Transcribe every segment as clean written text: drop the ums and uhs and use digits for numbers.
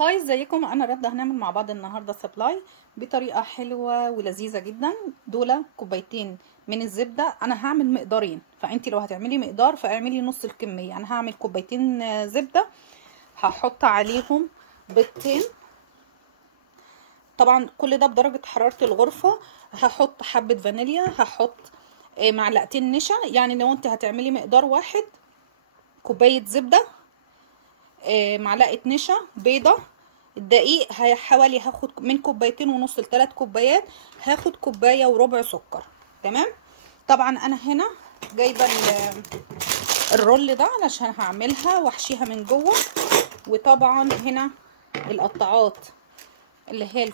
هاي، ازيكم؟ انا رضا. هنعمل مع بعض النهارده سبلاي بطريقه حلوه ولذيذه جدا. دول كوبايتين من الزبده. انا هعمل مقدارين، فانتي لو هتعملي مقدار فاعملي نص الكميه. انا هعمل كوبايتين زبده، هحط عليهم بيضتين. طبعا كل ده بدرجه حراره الغرفه. هحط حبه فانيليا، هحط معلقتين نشا. يعني لو انت هتعملي مقدار واحد، كوبايه زبده، معلقه نشا، بيضه. الدقيق حوالي هاخد من كوبايتين ونص ل3 كوبايات، هاخد كوبايه وربع سكر. تمام. طبعا انا هنا جايبه الرول ده علشان هعملها واحشيها من جوه. وطبعا هنا القطاعات اللي هي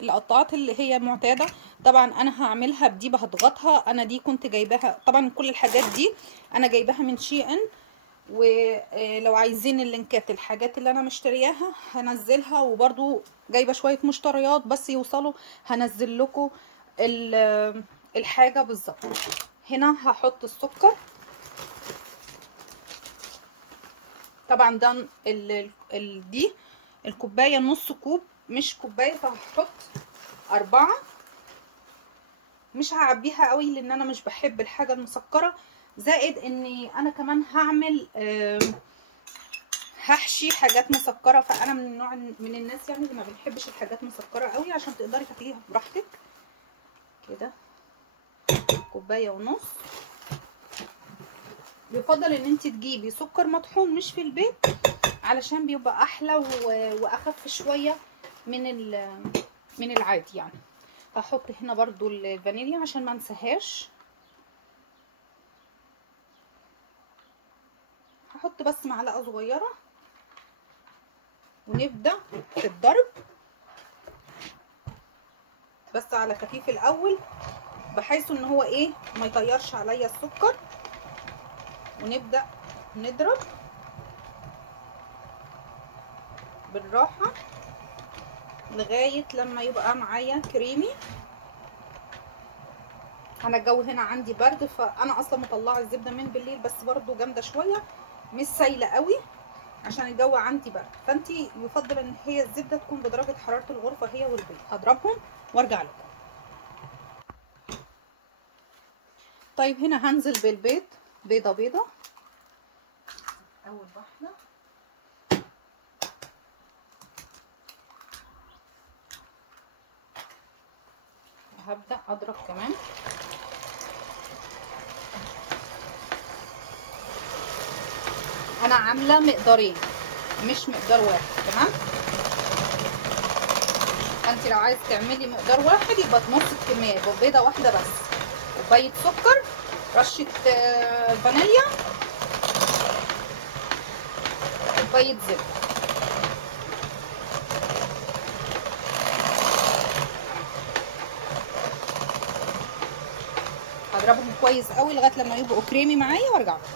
القطاعات اللي هي معتاده. طبعا انا هعملها بدي، هضغطها. انا دي كنت جايباها، طبعا كل الحاجات دي انا جايباها من شي ان. ولو عايزين اللينكات الحاجات اللي انا مشترياها هنزلها، وبرضو جايبه شويه مشتريات بس يوصلوا هنزل لكم الحاجه بالظبط. هنا هحط السكر. طبعا ده دي الكوبايه نص كوب مش كوبايه، فهحط 4. مش هعبيها قوي لان انا مش بحب الحاجه المسكره، زائد اني انا كمان هعمل هحشي حاجات مسكره. فانا من النوع من الناس يعني اللي ما بنحبش الحاجات مسكره قوي، عشان تقدري تاكليها براحتك. كده كوبايه ونص. يفضل ان انت تجيبي سكر مطحون مش في البيت، علشان بيبقى احلى واخف شويه من العادي يعني. هحط هنا برضو الفانيليا عشان ما انساهاش. هحط بس معلقه صغيره، ونبدا في الضرب بس على خفيف الاول، بحيث ان هو ما يطيرش عليا السكر. ونبدا نضرب بالراحه لغايه لما يبقى معايا كريمي. انا الجو هنا عندي برد، فانا اصلا مطلعه الزبده من بالليل، بس برضو جامده شويه مش سايله قوي عشان الجو عندي برد. فانتي يفضل ان هي الزبده تكون بدرجه حراره الغرفه هي والبيض. هضربهم وارجع لكم. طيب هنا هنزل بالبيض، بيضه بيضه. اول واحده هبدا اضرب كمان. انا عامله مقدارين مش مقدار واحد. تمام. انت لو عايز تعملي مقدار واحد يبقى نص الكميه، يبقى بيضه واحده بس، كوبايه سكر، رشه فانيليا، كوبايه زبده. هضربهم كويس قوي لغايه لما يبقوا كريمي معايا وارجع لكم.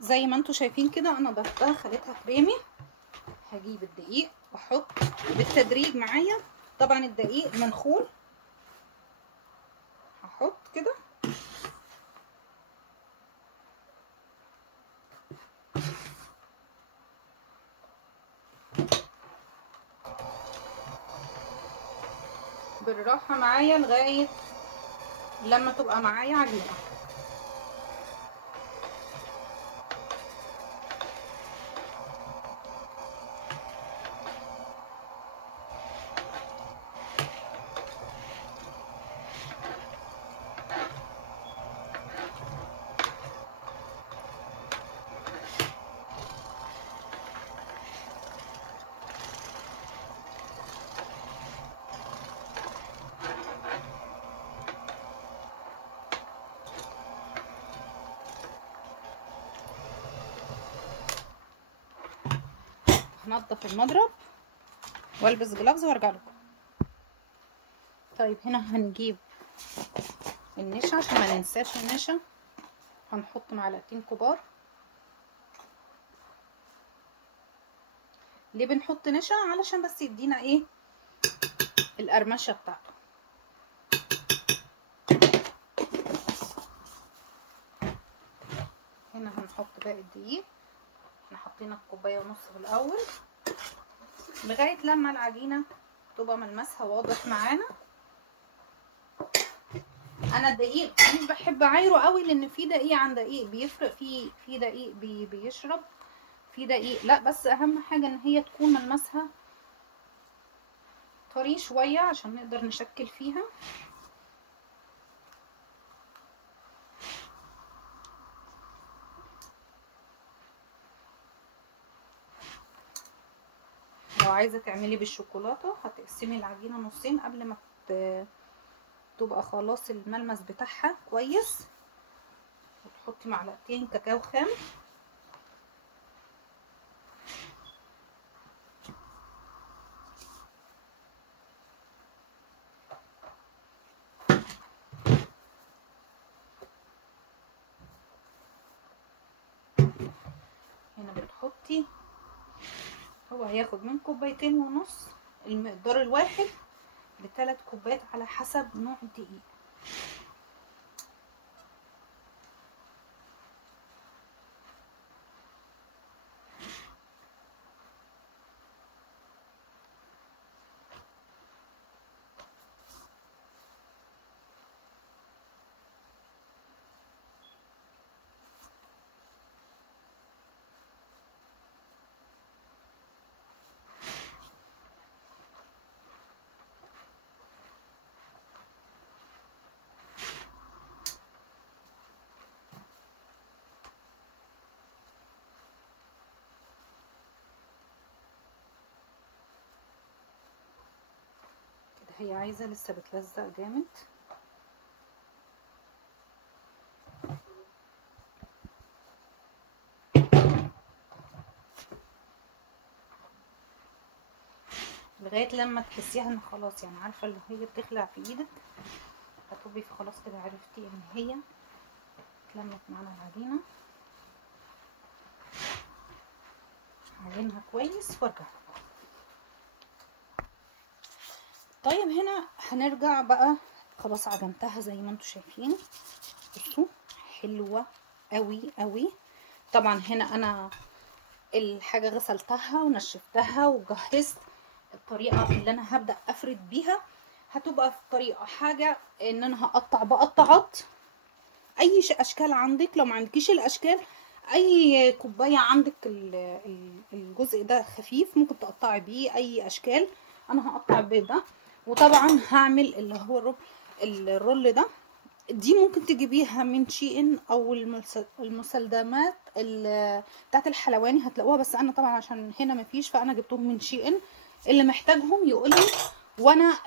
زي ما انتم شايفين كده انا ضربتها خليتها كريمي. هجيب الدقيق واحط بالتدريج معايا. طبعا الدقيق منخول، هحط كده بالراحه معايا لغايه لما تبقى معايا عجينه. هنضف المضرب والبس جلافز وارجع لكم. طيب هنا هنجيب النشا عشان ما ننساش النشا. هنحط معلقتين كبار. ليه بنحط نشا؟ علشان بس يدينا القرمشه بتاعته. هنا هنحط باقي الدقيق. احنا حطينا الكوبايه ونص في الاول لغايه لما العجينه تبقى ملمسها واضح معانا. انا الدقيق مش بحب اعايره قوي لان في دقيق عن دقيق بيفرق، في دقيق بيشرب، في دقيق لا، بس اهم حاجه ان هي تكون ملمسها طري شويه عشان نقدر نشكل فيها. لو عايزه تعملي بالشوكولاته هتقسمي العجينه نصين قبل ما تبقى خلاص الملمس بتاعها كويس، وتحطي معلقتين كاكاو خام. هنا بتحطي، هو هياخد من كوبايتين ونص المقدار الواحد ل3 كوبايات على حسب نوع الدقيق. هي عايزه لسه بتلزق جامد. لغايه لما تحسيها ان خلاص يعني عارفه اللي هي بتخلع في ايدك، هتبقي خلاص كده عرفتي ان هي اتلمت معانا العجينه. عجينها كويس وارجع. طيب هنا هنرجع بقى، خلاص عجنتها زي ما انتم شايفين، بصوا حلوه قوي قوي. طبعا هنا انا الحاجه غسلتها ونشفتها وجهزت الطريقه اللي انا هبدا افرد بيها. هتبقى في طريقه حاجه ان انا هقطع بقطعات اي اشكال عندك. لو ما عندكيش الاشكال، اي كوبايه عندك الجزء ده خفيف ممكن تقطعي بيه اي اشكال. انا هقطع بده، وطبعا هعمل اللي هو الرول ده. دي ممكن تجيبيها من شيئن او المسلدمات بتاعت الحلواني هتلاقوها، بس انا طبعا عشان هنا مفيش فانا جبتهم من شيئن. اللي محتاجهم يقولي وانا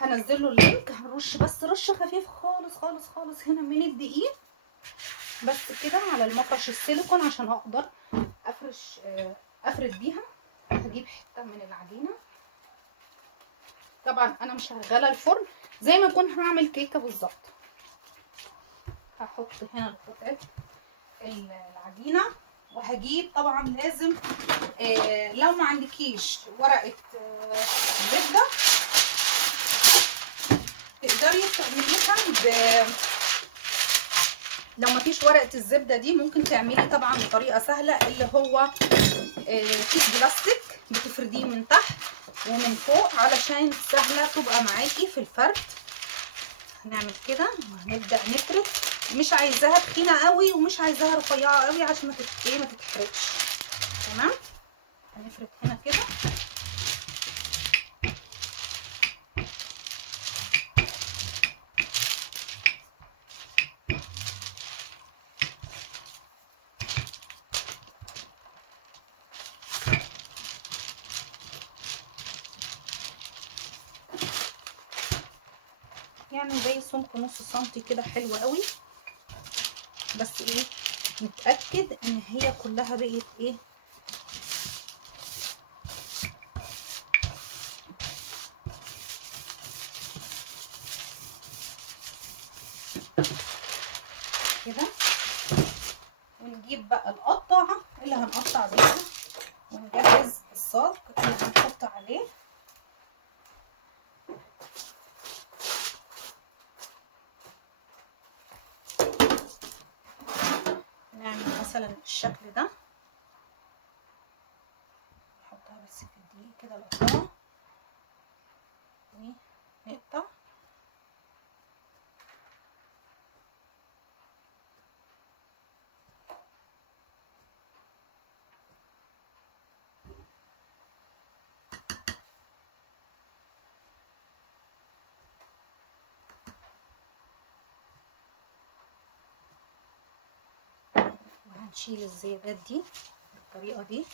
هنزل له اللينك. هنرش بس رشه خفيف خالص خالص خالص هنا من الدقيق بس كده على المفرش السيليكون عشان اقدر افرد بيها. هجيب حته من العجينه. طبعا انا مشغله الفرن زي ما اكون هعمل كيكه بالظبط. هحط هنا قطعه العجينه، وهجيب طبعا لازم لو ما عندكيش ورقه زبده تقدري تعمليها لو ما فيش ورقه الزبده دي ممكن تعملي طبعا بطريقه سهله، اللي هو كيس بلاستيك بتفرديه من تحت ومن فوق علشان سهله تبقى معاكي في الفرد. هنعمل كده وهنبدا نفرد. مش عايزاها تخينه قوي ومش عايزاها رفيعه قوي عشان ما تتحرقش. تمام. هنفرد هنا كده. يعني زي سمك نص سنتي كده، حلوه قوي. بس ايه، نتاكد ان هي كلها بقت ايه كده. ونجيب بقى القطعه اللي هنقطع بيها ونجهز الصاج اللي هنحط عليه. نعمل مثلا الشكل ده كده القطعة ونقطع. وهنشيل الزيادات دي بالطريقة دي.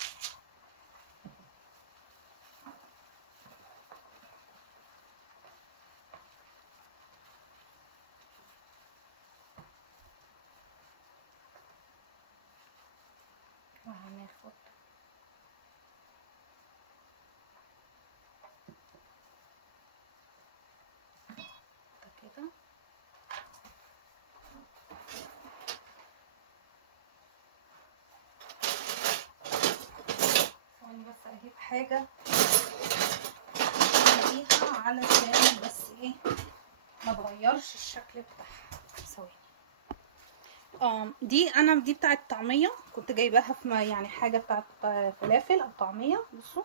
وهناخد ده كده. ثواني بس اجيب حاجة الاقيها علشان بس ايه ما تغيرش الشكل بتاعها. ثواني. دي بتاعت طعمية، كنت جايباها في يعني حاجة بتاعت فلافل او طعمية. بصوا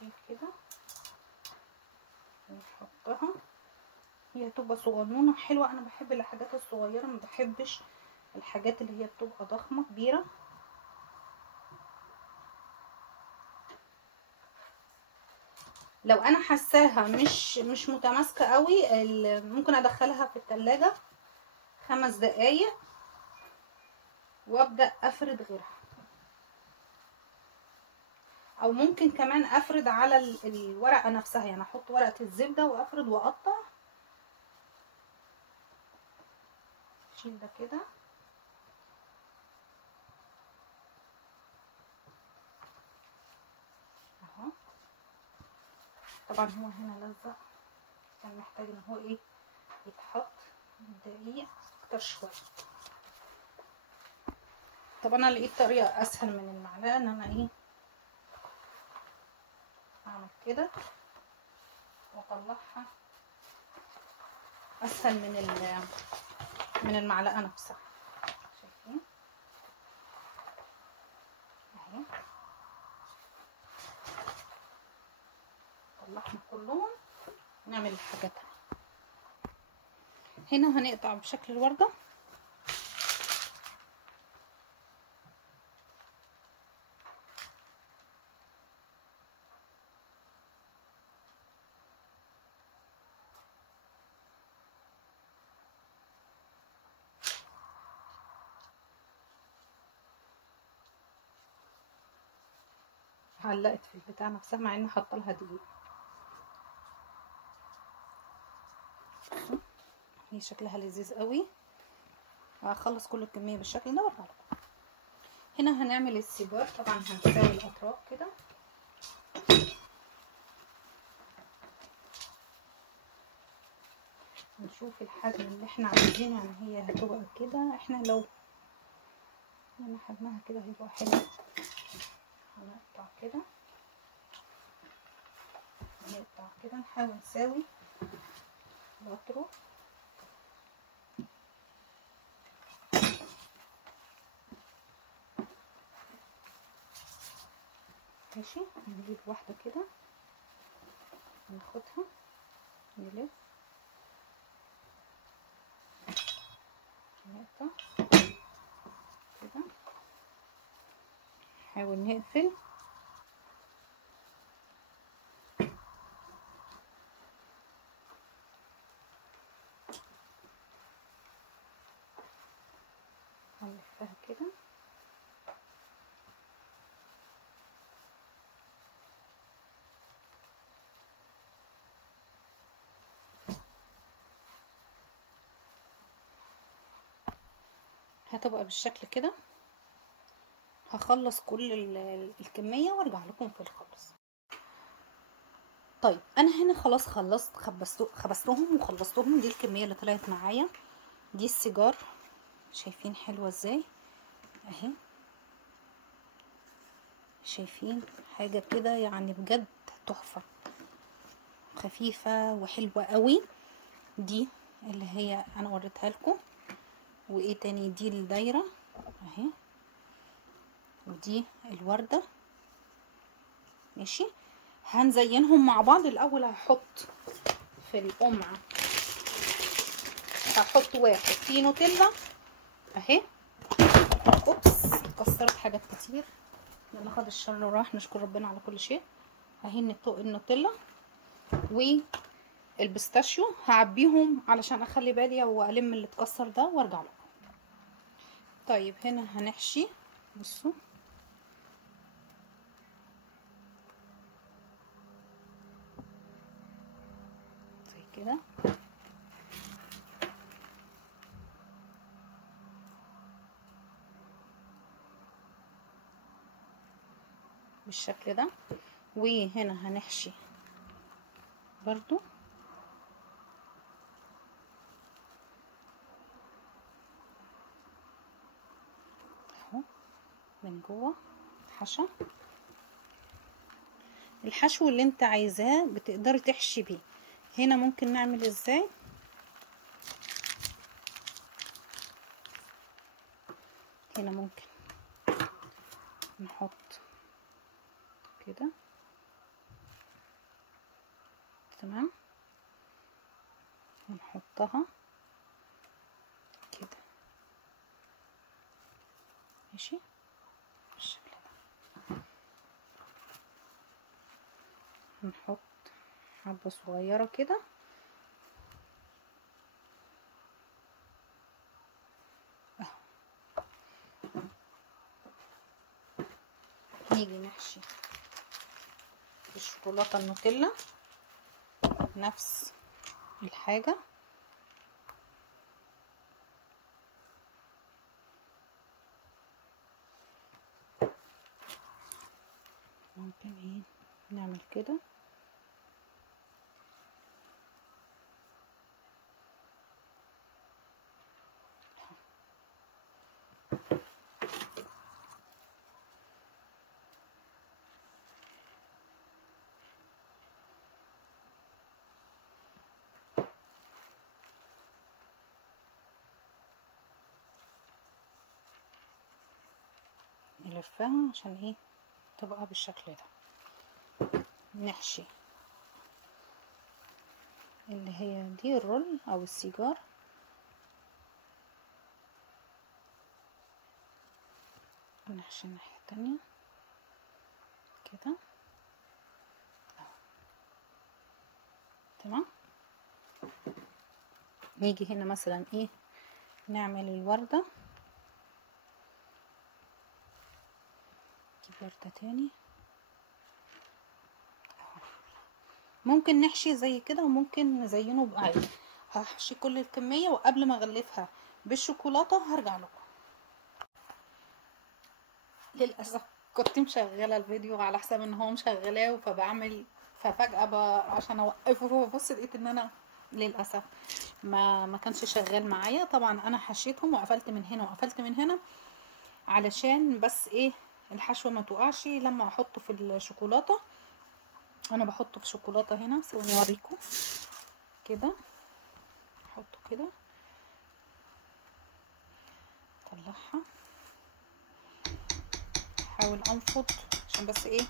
شايف كده، نحطها. هي تبقى صغنونة حلوة. انا بحب الحاجات الصغيرة، ما بحبش الحاجات اللي هي بتبقى ضخمة كبيرة. لو انا حاساها مش متماسكة قوي، ممكن ادخلها في التلاجة 5 دقايق وابدأ افرد غيرها، او ممكن كمان افرد على الورقة نفسها، يعني احط ورقة الزبدة وافرد واقطع. شيل ده كده اهو. طبعا هو هنا لزق، كان محتاج ان هو ايه يتحط دقيق اكتر شوية. طب انا لقيت طريقة اسهل من المعلقة، ان انا ايه اعمل كده واطلعها اسهل من المعلقة نفسها. شايفين اهي، طلعنا كلهم. نعمل حاجاتها هنا. هنقطع بشكل الوردة. علقت في البتاع نفسها مع اني حاطه لها دقيق. هي شكلها لذيذ قوي. هخلص كل الكميه بالشكل ده وارجع لكم. هنا هنعمل السيجار. طبعا هنساوي الاطراف كده. نشوف الحجم اللي احنا عايزينه، يعني هي هتبقى كده. احنا لو حجمها كده هيبقى حلو. هنقطع كده، نقطع كده، نحاول نساوي الاطراف. ماشي. نجيب واحده كده، ناخدها، نلف، نقطع كده، نحاول نقفل. هنلفها كده. هتبقى بالشكل كده. هخلص كل الكمية وارجع لكم في الخلص. طيب انا هنا خلاص خلصت، خبزتهم وخلصتهم. دي الكمية اللي طلعت معايا. دي السيجار، شايفين حلوة ازاي اهي. شايفين حاجة كده يعني بجد تحفة، خفيفة وحلوة قوي. دي اللي هي انا وريتها لكم. وايه تاني؟ دي الدايرة اهي، ودي الوردة ماشي. هنزينهم مع بعض. الاول هحط في القمع، هحط واحد فيه نوتيلا اهي. اوبس اتكسرت حاجات كتير، يلا خد الشر وراح، نشكر ربنا على كل شيء. اهي النوتيلا والبيستاشيو هعبيهم علشان اخلي بالي والم اللي اتكسر ده وارجع لكم. طيب هنا هنحشي، بصوا زي كده. بالشكل ده. وهنا هنحشي برضو اهو من جوه حشى. الحشو اللي انت عايزاه بتقدري تحشي بيه. هنا ممكن نعمل ازاي، هنا ممكن نحط كده تمام، ونحطها كده ماشي بالشكل ده. نحط حبة صغيرة كده اهو. نيجي نحشي الشوكولاتة النوتيلا نفس الحاجة. ممكن ايه نعمل كده نلفها عشان ايه تبقى بالشكل ده. نحشي اللي هي دي الرول او السيجار، نحشي الناحية التانية كده اهو تمام. نيجي هنا مثلا ايه نعمل الوردة، نجيب وردة تاني اهو. ممكن نحشي زي كده وممكن نزينه بعادي. هحشي كل الكمية وقبل ما اغلفها بالشوكولاتة هرجع لكم. للأسف كنت مشغلة الفيديو على حساب ان هو مشغلاه فبعمل، ففجأة عشان اوقفه فبص لقيت ان انا للأسف ما كانش شغال معايا. طبعا انا حشيتهم وقفلت من هنا وقفلت من هنا علشان بس ايه الحشوة ما تقعش لما احطه في الشوكولاتة. انا بحطه في شوكولاتة هنا، ثواني اوريكم كده. احطه كده اطلعها، احاول انفض عشان بس ايه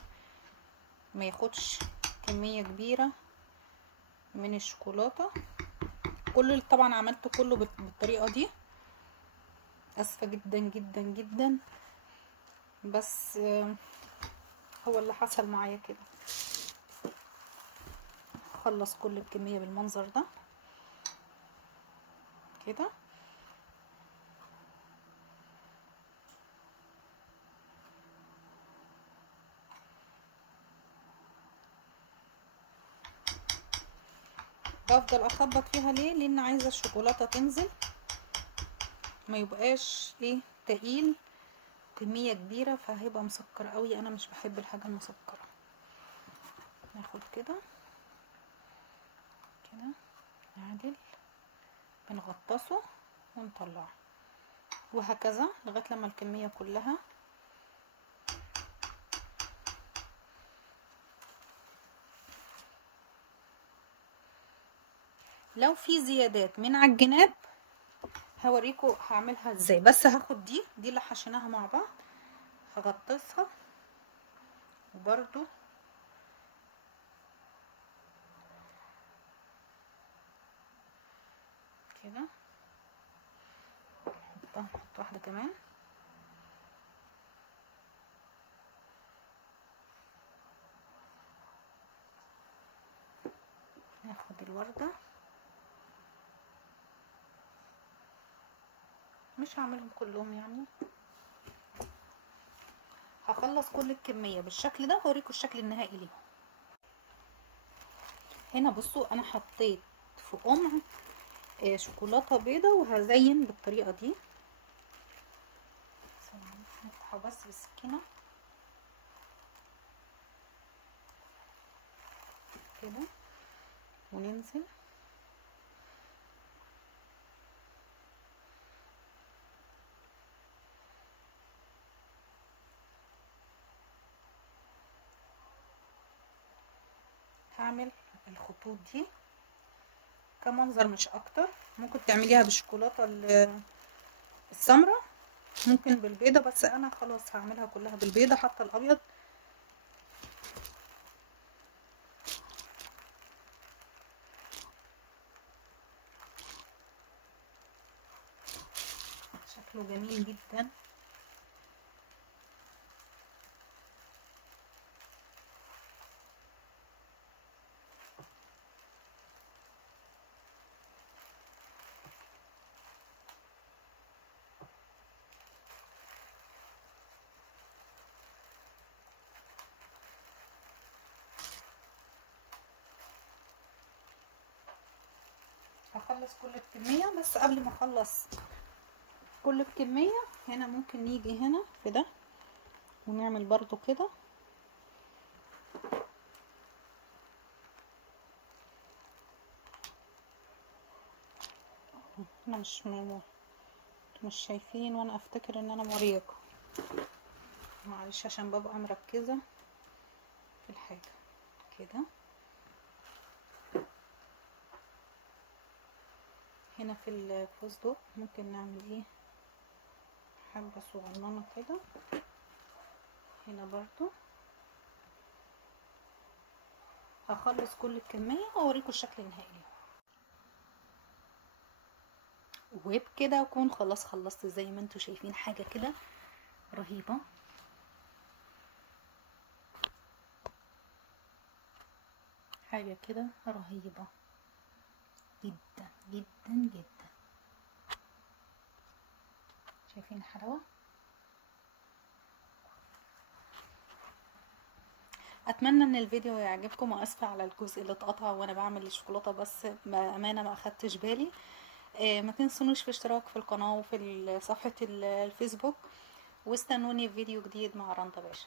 ما ياخدش كمية كبيرة من الشوكولاتة. كل اللي طبعا عملته كله بالطريقة دي. اسفة جدا جدا جدا، بس هو اللي حصل معايا كده. خلص كل الكمية بالمنظر ده كده. بفضل اخبط فيها ليه؟ لان عايزة الشوكولاتة تنزل ما يبقاش ايه تقيل كمية كبيرة فهيبقى مسكر قوي. انا مش بحب الحاجة المسكرة. ناخد كده كده نعدل، بنغطسه ونطلعه وهكذا لغاية لما الكمية كلها. لو في زيادات من على الجناب هوريكم هعملها ازاي، بس هاخد دي اللي حشيناها مع بعض هغطسها وبرده كده. نحط واحدة كمان. ناخد الوردة، مش هعملهم كلهم يعني، هخلص كل الكمية بالشكل ده وهوريكم الشكل النهائي ليهم. هنا بصوا انا حطيت في قمع شوكولاتة بيضة وهزين بالطريقة دي. نفتحه بس بالسكينة كده وننزل. هعمل الخطوط دي كمنظر مش اكتر. ممكن تعمليها بالشوكولاتة السمراء، ممكن بالبيضة، بس انا خلاص هعملها كلها بالبيضة حتى الابيض. شكله جميل جدا. هخلص كل الكمية، بس قبل ما اخلص كل الكمية هنا ممكن نيجي هنا في ده ونعمل برضو كده. انا مش شايفين، وانا افتكر ان انا موريكم، معلش عشان ببقى مركزة في الحاجة كده. هنا في الفستق ممكن نعمل ايه، حبة صغننة كده هنا برضو. هخلص كل الكمية واوريكم الشكل النهائي. وبكده اكون خلاص خلصت. زي ما انتوا شايفين حاجة كده رهيبة، حاجة كده رهيبة جدا جدا جدا. شايفين الحلاوة؟ اتمنى ان الفيديو يعجبكم، واسفه على الجزء اللي اتقطع وانا بعمل الشوكولاته، بس بامانه ما اخدتش بالي. ما تنسونوش في اشتراك في القناه وفي صفحه الفيسبوك، واستنوني في فيديو جديد مع رندا باشا.